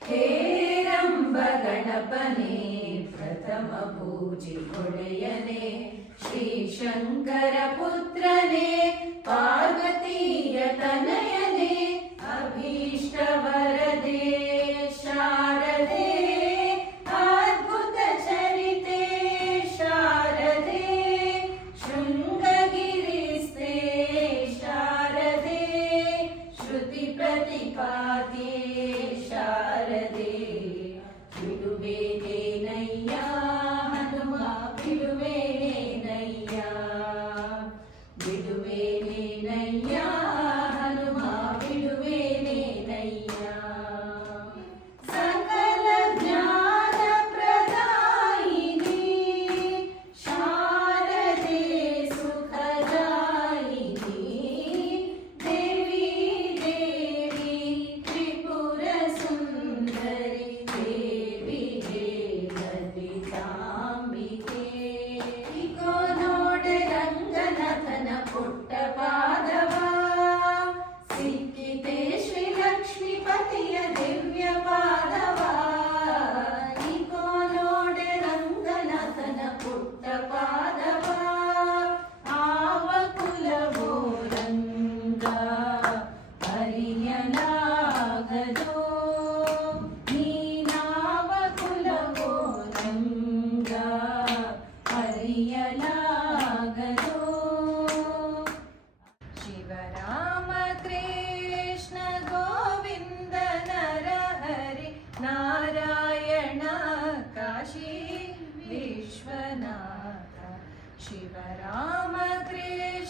ಹೇರಂಬ ಗಣಪನೇ ಪ್ರಥಮ ಪೂಜೆ ಕೊಡೆಯನೇ ಶ್ರೀಶಂಕರ ಪುತ್ರನೇ ಪಾರ್ವತೀಯ ತನಯನೇ ಅಭೀಷ್ಟ ವರದೇ ಶಾರದೆ ಅದ್ಭುತ ಚರಿತೆ ಶಾರದೆ ಶೃಂಗಗಿರಿಸ್ತೆ ಶಾರದೆ ಶ್ರುತಿ ಪ್ರತಿಪಾದ್ಯೆ ಶಾರದೆ ಬಿಡುವೇನೇನಯ್ಯ ಹನುಮ ಬಿಡುವೇನೇನಯ್ಯ ಬಿಡುವೇನೇನಯ್ಯ ಹನುಮ ಬಿಡುವೇನೇನಯ್ಯ ಸಕಲ ಜ್ಞಾನ ಪ್ರದಾಯಿನಿ ಶಾರದೆ ಸುಖದಾಯಿನಿ ದೇವಿ ದೇವಿ ತ್ರಿಪುರ ಸುಂದರಿ ದೇವಿ ಲಲಿತಾಂಬಿಕೆ ಇಗೋ ನೋಡೆ ರಂಗನಾಥನ ಪುಟ್ಟ ಪಾದವ ಸಿಕ್ಕಿತೆ ಶ್ರೀ ಲಕ್ಷ್ಮೀಪತಿಯ ದಿವ್ಯ ಪಾದವ ಇಗೋ ನೋಡೆ ರಂಗನಾಥನ ಪುಟ್ಟ ಪಾದವ ಆವ ಕುಲವೋ ರಂಗ ಅರಿಯಲಾಗದೋ ನೀನಾವ ಕುಲವೋ ರಂಗ ಅರಿಯಲಾಗದೋ ಶಿವರಾಮ ಕೃಷ್ಣ ಗೋವಿಂದ ನರಹರಿ ನಾರಾಯಣ ಕಾಶಿ ವಿಶ್ವನಾಥ ಶಿವರಾಮ ಕೃಷ್ಣ